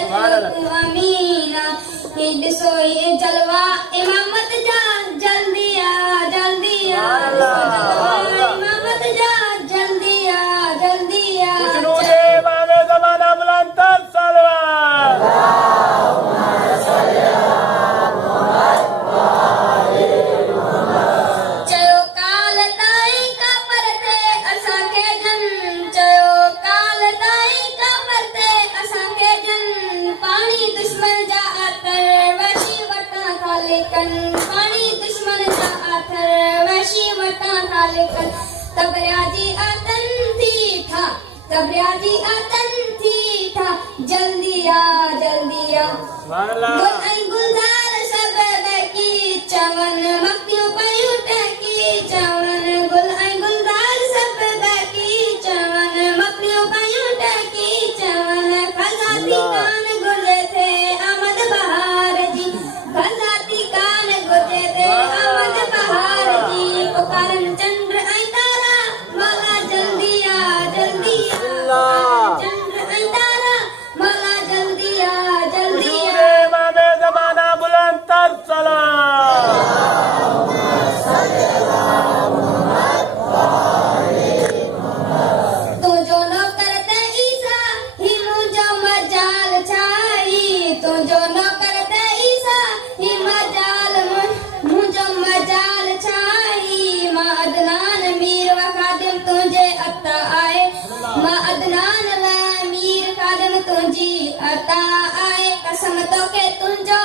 अमीना हिंद सोई जलवा इमामत जा जल्दी आ जल्दी आ इमामत जा जल्दी आ जल्दी आ इमाम ज़माना बुलंद तर सलवात चयो काल ताईं कापर थे असांखे जन चयो काल ताईं कापर थे असांखे जन पाणी दुश्मन जा आथर वशी वटां खालिकन पाणी दुश्मन जा आथर वशी वटां खालिकन तबरियाजी आतन थी था तबरियाजी आतन थी था जल्दी आ गुल ऐं गुलजार सब बकी चवन मक्तियूं पयूं टहकी चवन गुल ऐं गुलजार सब बकी चवन मक्तियूं पयूं टहकी चवन खज़ाती कान घुर्जे थे आमद बहार जी खज़ाती कान घुर्जे थे आमद बहार जी पुकारन चंद्र ऐं तारा मौला जल्दी आ चंद्र ऐं तारा मौला जल्दी आ इमाम ज़माना बुलंद तर सलवात तुझो नौकर ते ईसा ही मुझो मजाल छाई तुझो नौकर ते ईसा ही मजाल मुझो मजाल छाई मां अदनान मीर व खादिम तुझे अता आए मां अदनान ला मीर खादिम तुझी अता आए कसम तो के तुझो